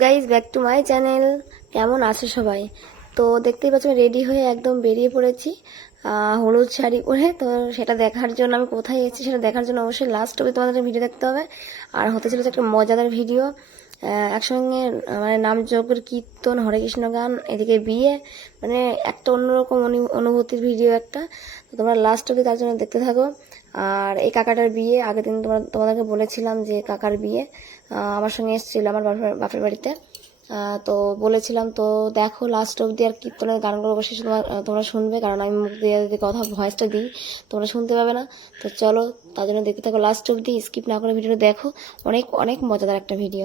Guys back to my channel কেমন আছো সবাই? তো দেখতেই পাচ্ছ রেডি হয়ে একদম বেরিয়ে পড়েছি। হলুদ শাড়ি পরে, তো সেটা দেখার জন্য আমি কোথায় এসেছি সেটা দেখার জন্য অবশ্যই লাস্ট অবধি তোমাদের ভিডিও দেখতে হবে। আর হতে চলেছে একটা মজাদার ভিডিও একসঙ্গে মানে নামযজ্ঞের কীর্তন, হরে কৃষ্ণ গান, এদিকে বিয়ে মানে একটা অন্যরকম অনু- অনুভূতির ভিডিও একটা। তোমরা লাস্ট অবধি তার জন্য দেখতে থাকো। আর এই কাকাটার বিয়ে, আগের দিন তোমরা, তোমাদেরকে বলেছিলাম যে কাকার বিয়ে আমার সঙ্গে এসেছিল আমার বাপের বাড়িতে। তো বলেছিলাম, তো দেখো লাস্ট অবধি আর কীর্তনের গানগুলো অবশ্যই তোমার তোমরা শুনবে, কারণ আমি মুখ দিয়ে যদি কথা ভয়েসটা দিই, তোমরা শুনতে পাবে না। তো চলো, তার জন্য দেখতে থাকো লাস্ট অবধি স্কিপ না করে ভিডিওটা দেখো। অনেক অনেক মজাদার একটা ভিডিও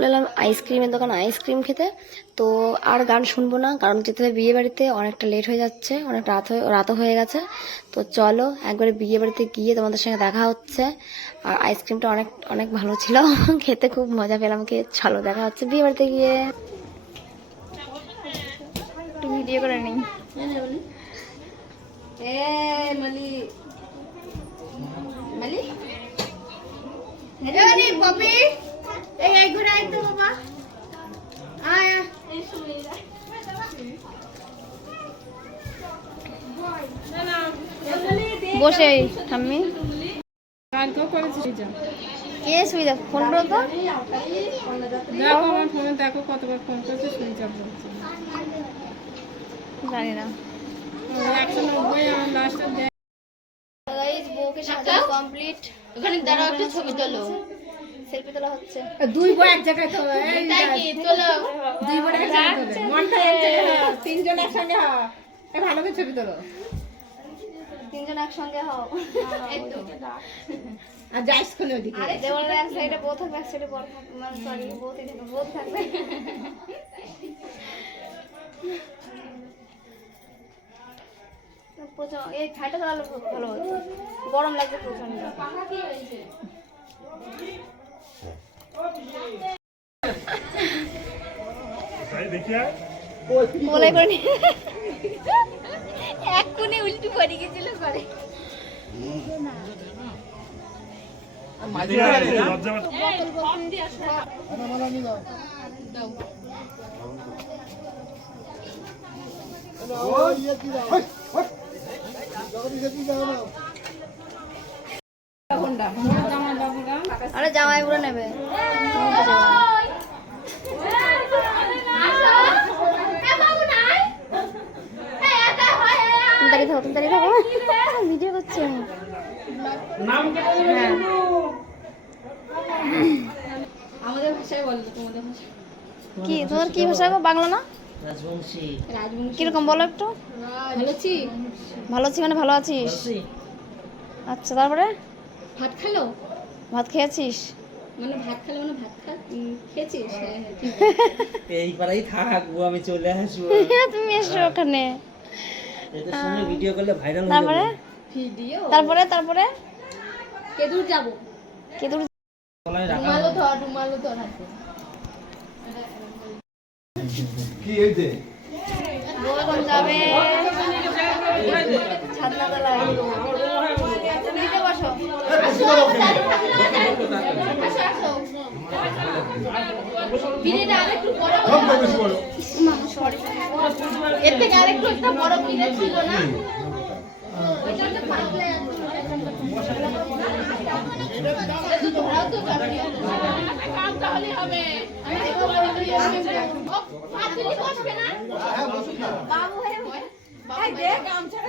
চলে এলাম আইসক্রিমের দোকান আইসক্রিম খেতে। তো আর গান শুনব না কারণ যেতে হবে বিয়ে বাড়িতে অনেকটা লেট হয়ে যাচ্ছে অনেক রাত হয়ে রাতও হয়ে গেছে। তো চলো একবারে বিয়ে বাড়িতে গিয়ে তোমাদের সঙ্গে দেখা হচ্ছে। আর আইসক্রিমটা অনেক অনেক ভালো ছিল খেতে খুব মজা পেলাম কে চলো দেখা হচ্ছে বিয়ে বাড়িতে গিয়ে। ভিডিও করে নিই। পপি। এই এই ঘুরে আয় তো বাবা। আয় বসে ঠাম্মি। কালকেও করেছিস। কে সুবিধা ফোন করো তো। দেখো আমার ফোনে দেখো কতবার ফোন করেছে অফ হচ্ছে জানি না। একশো নব্বই আমার লাস্টে দেখ। বউকে সাজানো কমপ্লিট ওখানে দাঁড়াও একটা ছবি তোলো। সেলফি তোলা হচ্ছে। দুই বই এক জায়গায় তো এই তাই কি? তোলো দুই বই এক জায়গায় মনটা এক জায়গায় তিনজন একসঙ্গে হ। এ ভালো করে ছবি তোলো। তিনজন একসঙ্গে হও। আর যাইস কোন ওদিকে দেওয়ালের এক সাইডে বউ থাকবে এক সাইডে বর মানে সরি বউ থাকবে বউ থাকবে। এই ঠাইটা ভালো গরম লাগছে প্রচণ্ড কোলাই করে এক কোণে উল্টু পড়ে গেছিল করে আরে জামাই পুরো নেবে। তুমি দাঁড়িয়ে থাকো ভিডিও করছি আমি। হ্যাঁ। আমাদের ভাষায় বলো তোমাদের ভাষায়। কি তোমার কি ভাষা গো? বাংলা না? রাজবংশী। কীরকম বলো একটু? ভালো আছি? ভালো আছি মানে ভালো আছিস? আচ্ছা তারপরে? ভাত খালো? ভাত খেয়েছিস? মানে ভাত খালো মানে ভাত খা খেয়েছিস? হ্যাঁ হ্যাঁ এই পাড়াই থাকব আমি চলে আসব। তুমি এসো ওখানে। এদের সঙ্গে ভিডিও করলে ভাইরাল হয়ে তারপরে? যাবে। ভিডিও তারপরে তারপরে? কে দূর যাব। কে দূর গলায় রাখা রুমালও ধর রুমালও ধর হাতে। বউ এখন যাবে? ছাদনা তলায় নিচে বসো। আসো আসো। এর থেকে আরেকটু একটা বড় বিরিয়ানি ছিল না? বসবে না? বাবু হয়ে বাবু দে কাম ছাড়া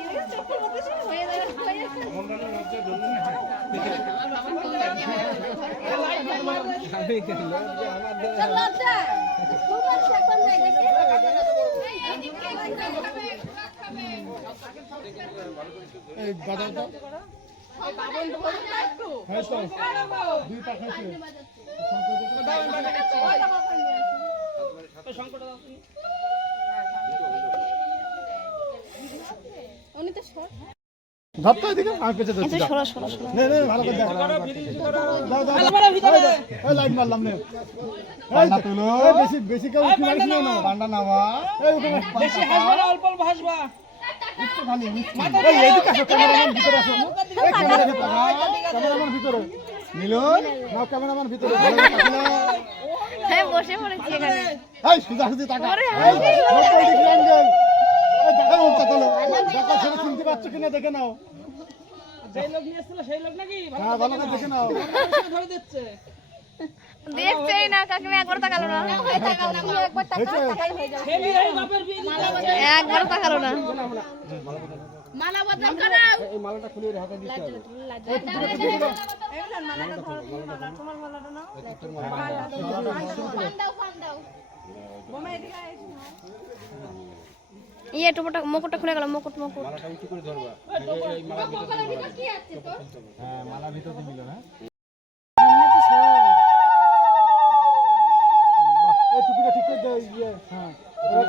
এই বাজার তো হ্যাঁ তো চটি ধরতো এদিকে আমি পেছনে ধরছি সরো সরো সরো নে নে ভালো করে দেখ দাও দাও এই লাইট মারলাম নে পান্ডা তুলো বেশি বেশি কেউ উঠি মারিস না না পান্ডা নামা এই উঠে বেশি হাসবা না অল্প অল্প হাসবা একটু খালি এই এইদিকে আসো ক্যামেরাম্যান ভিতরে এই ক্যামেরাম্যান ভিতরে। হ্যাঁ বসে পড়েছি এখানে তাকা এই নব্বই ডিগ্রি অ্যাঙ্গেল এই দেখো ছেলে চিনতে পারছ কিনা দেখে নাও। সেই লোক নিয়ে এসেছিল সেই লোক নাকি? হ্যাঁ ভালো করে দেখে নাও। ধরে দিচ্ছে। দেখছেই না কাকিমা একবার তাকালো না। বাপের বিয়ে দিতে একবার তাকালো না। মালা বদল করাও এই মালাটা খুলে হাতে দিতে হবে। ফান দাও। ফান দাও ইয়ে টুপোটা মুকুটটা খুলে গেল মুকুট মুকুট। মালাটা উঁচু করে ধরবা। কোকোলার ভিতর কি আছে তো হ্যাঁ মালা ভিতর দিয়ে মিলো না এই ইয়ে হ্যাঁ। হ্যাঁ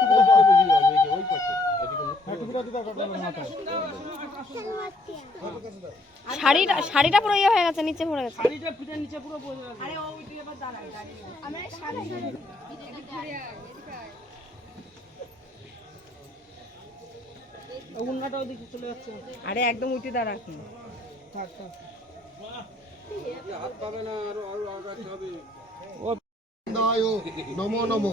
শাড়িটা শাড়িটা পুরো ইয়ে হয়ে গেছে নিচে পড়ে গেছে। শাড়িটা ফিটে নিচে পুরো পড়ে গেছে আমরা সারা উন্নাটা ওদিকে চলে যাচ্ছে। আরে একদম উঠে দাঁড়া কি থাক থাক। নমো নমো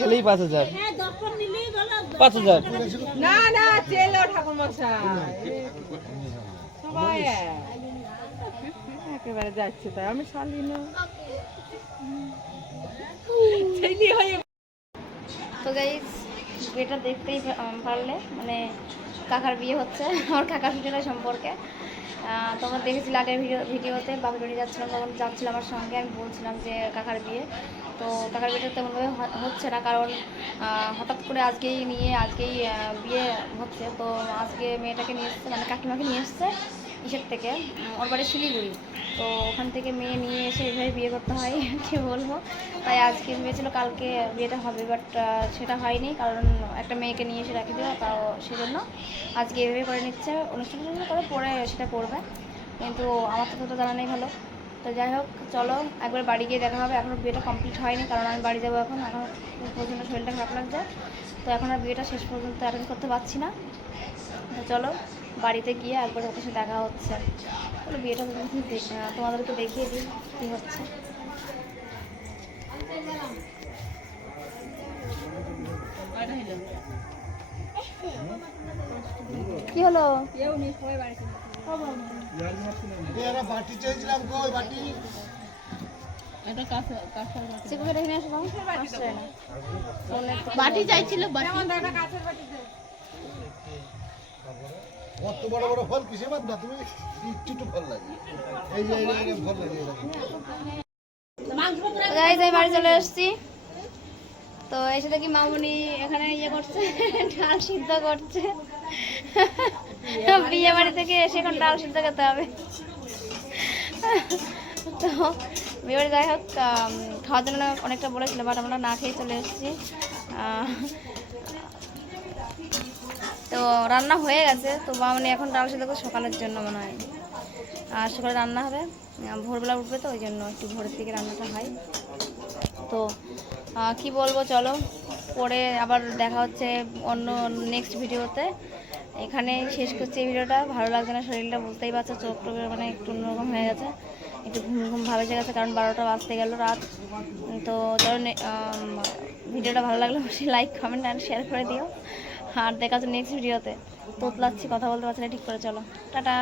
গেলেই পাঁচ হাজার। পাঁচ হাজার। না না চেলো ঠাকুর সবাই একেবারে যাচ্ছে তাই আমি শালি না হয়ে তো গাইজ বিয়েটা দেখতেই পারলে। মানে কাকার বিয়ে হচ্ছে, আমার কাকার ভিডিওটা সম্পর্কে। তোমরা দেখেছিলে আগের ভিডিও ভিডিওতে বাপের বাড়ি যাচ্ছিলাম, তখন যাচ্ছিল আমার সঙ্গে আমি বলছিলাম যে কাকার বিয়ে। তো কাকার বিয়েটা তেমনভাবে হচ্ছে না, কারণ হঠাৎ করে আজকেই নিয়ে, আজকেই বিয়ে হচ্ছে। তো আজকে মেয়েটাকে নিয়ে এসছে মানে কাকিমাকে নিয়ে এসছে। ইসের থেকে ওর বাড়ি শিলিগুড়ি। তো ওখান থেকে মেয়ে নিয়ে এসে এভাবে বিয়ে করতে হয়, কি বলব? তাই আজকে ভেবেছিল কালকে বিয়েটা হবে বাট সেটা হয়নি, কারণ একটা মেয়েকে নিয়ে এসে রাখি দিল, তাও সেজন্য। আজকে এভাবে করে নিচ্ছে, অনুষ্ঠান করে পরে সেটা করবে। কিন্তু আমার তো তো জানা নেই ভালো। তো যাই হোক, চলো, একবার বাড়ি গিয়ে দেখা হবে। এখনও বিয়েটা কমপ্লিট হয়নি, কারণ আমি বাড়ি যাব এখন। এখন প্রচণ্ড শরীরটা খারাপ লাগছে। তো এখন আর বিয়েটা শেষ পর্যন্ত অ্যাটেন্ড করতে পারছি না। তো চলো বাড়িতে গিয়ে একবার ওদের সাথে দেখা হচ্ছে। চলো বিয়েটা তোমাদের দেখ- তোমাদেরকে দেখিয়ে দিই কী হচ্ছে। কি হলো? বাটি চেয়েছিলাম কই বাটি? না। বাটি। চাইছিল বাটি। কত বড় বড় ফল কিসে বাদ তুমি একটু ফল লাগে। এই যে, এই ফল লাগে গাইজ আমি বাড়ি চলে এসেছি তো এসে দেখি মামুনি এখানে ইয়ে করছে? ডাল সিদ্ধ করছে। বিয়ে বাড়ি থেকে এসে এখন ডাল সিদ্ধ খেতে হবে। তো বিয়ে বাড়ি যাই হোক খাওয়ার জন্য অনেকটা বলেছিল বাট আমরা না খেয়ে চলে এসেছি। তো রান্না হয়ে গেছে। তো মানে এখন ডাল সিদ্ধ সকালের জন্য মনে হয়। আর সকালে রান্না হবে। ভোরবেলা উঠবে তো, ওই জন্য একটু ভোরের দিকে রান্নাটা হয়। তো কি বলব চলো, পরে আবার দেখা হচ্ছে অন্য নেক্সট ভিডিওতে। এখানে শেষ করছি এই ভিডিওটা। ভালো লাগছে না শরীরটা, বুঝতেই পারছ, চোখ টোক মানে একটু অন্যরকম হয়ে গেছে। একটু ঘুম ঘুম ভাবে এসে গেছে, কারণ বারোটা বাজতে গেল রাত। তো চলো ভিডিওটা ভালো লাগলে অবশ্যই লাইক কমেন্ট আর শেয়ার করে দিও। আর দেখা যাচ্ছে নেক্সট ভিডিওতে তোতলাচ্ছি কথা বলতে পারছি না ঠিক করে চলো। টাটা।